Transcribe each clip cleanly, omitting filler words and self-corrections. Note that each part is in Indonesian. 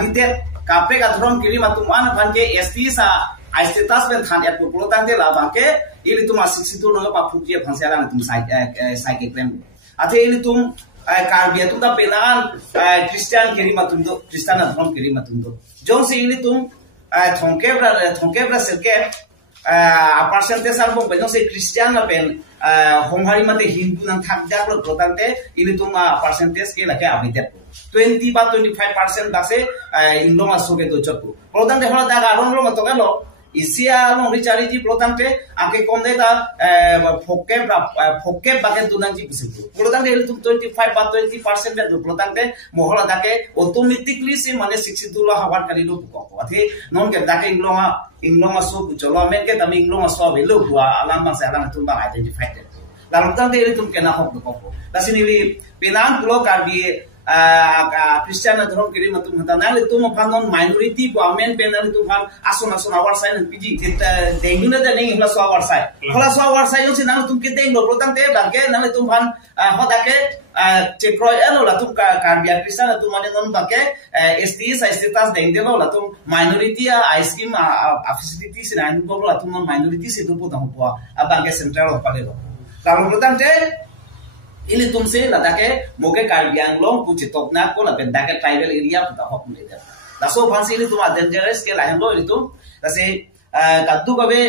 validate kape ka dhrom kiri matum an ban ke ST sa status ben than et pulo tang de la ban ke ili tum 62 no pa phukje phanse ala tum sai ke claim ate ili tum karbia tum da penan Christian kiri matum do Christian dhrom kiri matum do jong se ili tum thongke bra selke percentage ar bong beno se Christian la pen honghari mate Hindu nang thak jak lo protante ili tum percentage ke lake abite 20 বা 25% dase inlong asoge do chotku protante hola daga ron ro mato galo isia long richari ji protante ake kom de da fokke bagen dunang ji bisu protante ili tum 25 বা 20% de do protante mohola dake automatically se mane 62 lo hawar kali lo ko athe non ke dake inglong aso cholo men ke tam inglong aso belo bua alam bang se alam tum bang identified lalu tante ili tum kena hok do ko dasini li pinan pulo karbi Christian dhrom kiri matum hata nale tum phanon minority women panel tum phan ason our side piji denguna da nei hla so our side yo sinang tum ke deng lo protang te banke nale tum phan hodake chekroi elo la tum karbia Christian tum mane non banke ST status deng de lo la tum minority ice cream facility sinan ko la tum minority se tu putang po banke central pale lo lalu protang te ili tumse ladake moke karbiang long puchi tokna ko la bendake tribal area puta hok mule da so phansi ili tuma dangerous ke lahen lo ili tum dase kaddu kabe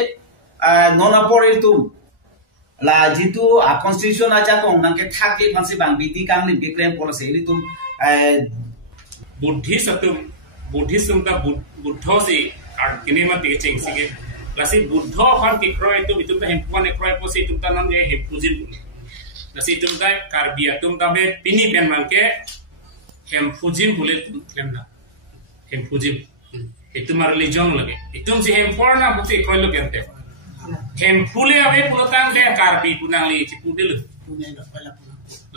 non apor ili tum la jitu constitution aja ko nangke thake phansi bang bidi kam li bikrem policy ili tum buddhism ta buddho se ar kinema te cheng sige lasi buddho phan ki kroi tu bitum ta hempone kroi posi tum ta nam je hempujin nasi tum dai karbia tum tabe pini pen mangke hem fujim bule lemna hem fujim itu mar religion lage itum si hem forna bukti kroilo kente hem fule ave pulotang de karbi punang li chipudil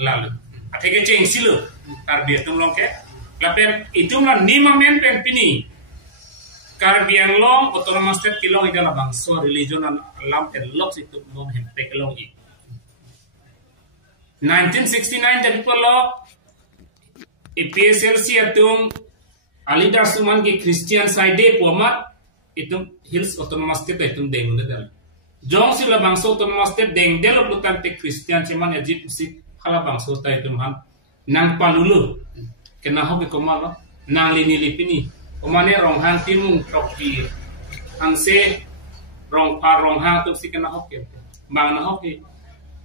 lalu atheke cheng silo karbia tum longke lapen itum la nimamen pen pini karbiang long autonomous state kilong idala bang so religion lam pen lok situ non hem pekelong i 1969 tadi lo PSLC atung alidar suman ke Christian side pomat itu Hills Autonomous State itu deng dal jong sila bangso autonomous state deng delo plutan te Christian cuman Egypt si kala bangso ta itu han nang palulu kena ho ke komalo nang lini lipini omane rong hang timung tropi angse rong pa rong hang tu si kena ho ke bang na ho ke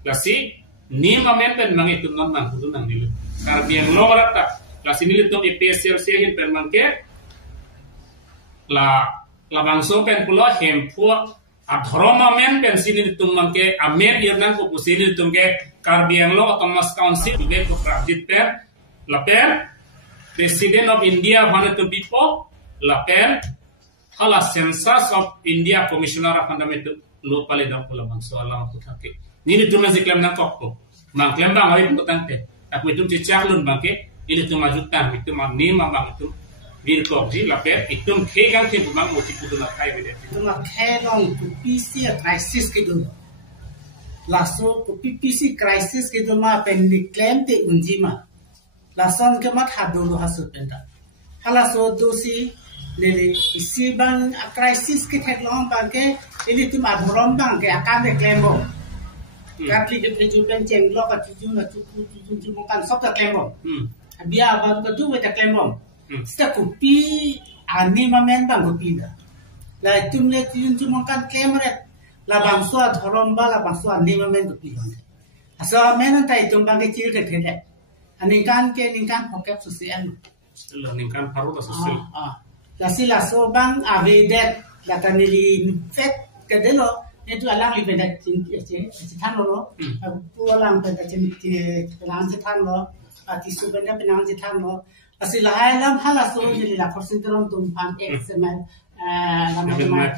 lasi ni mamen pen mangitum non mang kudu nang nilu karbiang lo rata la sinili tum EPSL hin pen mangke la bangso pen pulo hem pu adhroma men pen sinili tum mangke amer irnan ko pusini tum ke karbiang lo autonomous council be ko prajit pen la pen president of India wanted to be la pen hala census of India commissioner of fundamental lo pale da pula bangso alam puthake nini tuma ziklem nang kokko mang klem bang ay importante aku itu cicalun bangke ini tu majutan itu ni mamang itu bir kokji lape itu kegang ke bang moti kudu na kai bede itu mak long PC crisis gitu laso PC crisis gitu ma pen claim te unjima lason ke mat hadulu hasul penta halaso dosi lele isi bang crisis ke tek long bangke ini tu ma borom bangke akan de claim bo Katli ke tujuan cenglo kat tujuan tujuan kan sok tak kemom. Biar baru ketu kita kemom. Setiap kopi ani mamen bang kopi dah. Lah itu melihat tujuan kan kemret. Lah bangsa dhoromba lah bangsa ani mamen kopi kan. Asal mamen tak itu bang kecil terkena. Ani kan ke ningkan hokep sosial. Lah ningkan paru tak sosial. Lah sila so bang avedet lah tanili infect kedelo. Itu alang li benda citan lo, pulang benda penang citan lo, tisu benda penang citan lo. Asil lahai lam halas so jadi lapor sintrom tumpan eksemen nama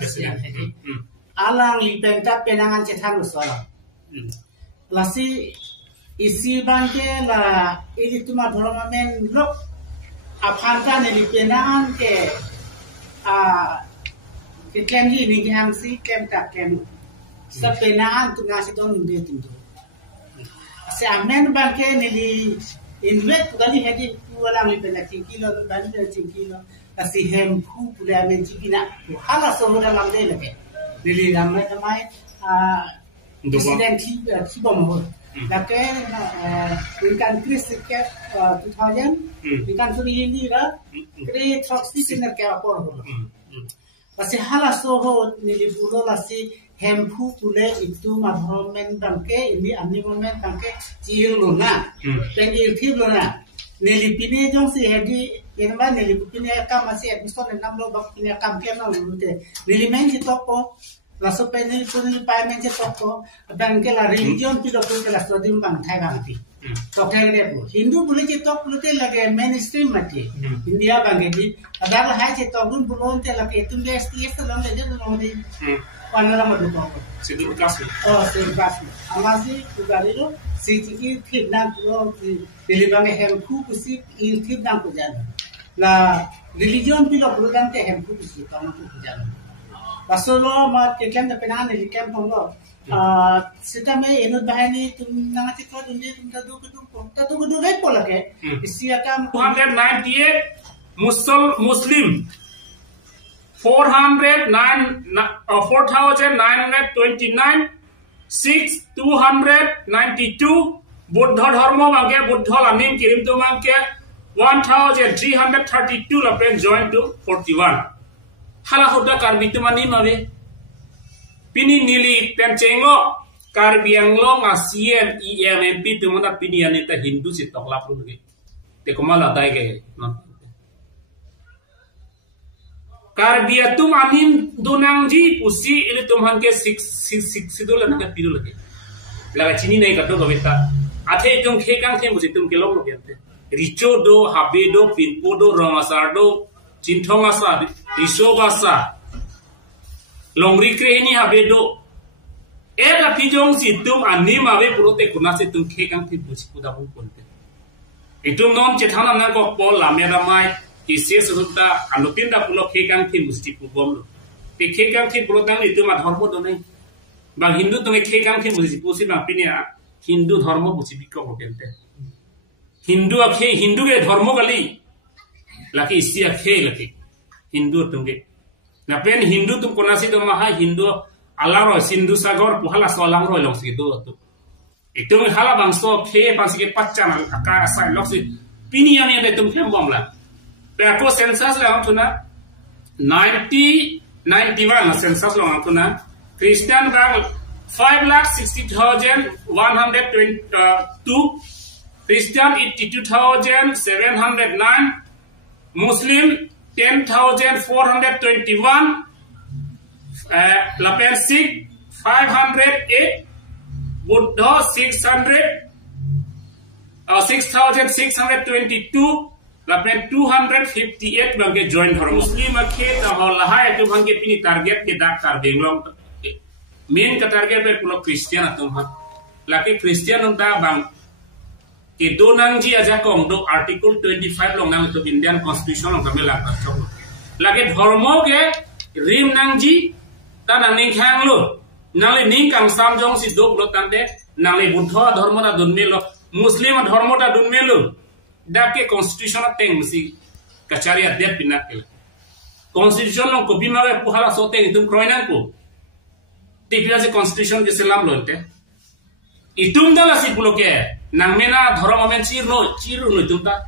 alang li benda penangan citan lo soal. Lasi isi bangke la ini cuma dorong men lok apangkan li penangan ke klaim ini yang si klaim tak klaim sepenaan tu ngasih tu nunggu tu. Se amen bangke nili invest kali hadi pulang li benda 5 kilo balik 5 kilo si hempu pula menjibina hala solo dalam dia lagi nili ramai ramai presiden kibom lagi ikan kris ke 2000 ikan suri ini lah kris troksi sinar ke apa pasti hala solo nili pulo lasi hempu pula itu madhomen bangke ini ani momen bangke ciuluna pengil kiluna nili pini jong si hedi yang mana nili pini akam masih episode 6 lo bak pini akam pian lo lute nili main di toko langsung nili puni pai main di toko bangke la religion pilo pun kelas lo dimbang thai bangti toko yang itu Hindu boleh di toko lute lagi mainstream mati India bangke di ada lah hai di toko pun belum lagi itu dia STS tu lang jadi belum di Panera Madukau. Sidul Kasih. Oh, Sidul Kasih. Amasi juga itu si iltip nang pulau di bangke hempu kusi iltip nang pujan. La religion pilo pujan te hempu kusi tamu pujan. Pasolo ma kekian te penan ni kem polo. Sita me enut bahani tum nang ati ko dunia tum tadu kudu gai pola ke. Isi akam 298 Muslim 4,929 6,292 Buddha Dharma bangke Buddha lamin kirim tu bangke 1,332 lapen join to 41 hala hoda karbi tu mani mabe pini nili pen cenglo karbi anglo ngasien IMMP tu mana pini anita Hindu si tok lapru lagi te komala dai ge Karbia tum anim dunangji pusi ini tumhan ke six sidul na piru lagi laga chini nei kato gavita athe tum khekang the musi tum kelong lo kente richo do habe do pinpo do romasar do chinthong asa riso basa longri kreni habe do era pijong si tum anim ave purote kuna se tum khekang the pusi puda hu konte itum non chethana na ko pol lamera mai isi sesudah anutin dah pulau kekang tim mesti pugom lo. Kekang tim pulau tang itu mah dharma tu naik. Bang Hindu tu kekang tim mesti pusi bang pini Hindu dharma pusi bikau kente. Hindu ke dharma kali. Laki isi laki Hindu tu ke. Napen Hindu tu konasi tu mah Hindu Allah roh Hindu sagor puhala solang roh long segitu tu. Itu hala bangso bangsi ke pacan akar asal long si pini yang ada tu kembang lah. Aku census lah tuna 91 census lah tuna Christian bang 5,60,122 Christian 82,709 Muslim 10,421 Lapen Sikh 508 Buddha 6,622 Lapen 258 bangke join dharma Muslim ke tahol lahai tu bangke pini target ke dakar benglong main ka target be pulo Christian atum laki Christian unta bang ke donang ji aja kong do article 25 long nang itu Indian constitution long kami lakar chok laki dharma ke rim nang ji tanang ning khang lo nale ning kang samjong si do pulo tande nale Buddha dharma na dunme lo Muslim dharma ta dunme lo dake constitution teng mesti kacari adet pinak ke constitution long ko bima puhala sote itu kroinan ko tipia se constitution ke selam lonte itum dala si pulo ke nang mena dhorama men chiru no itum ta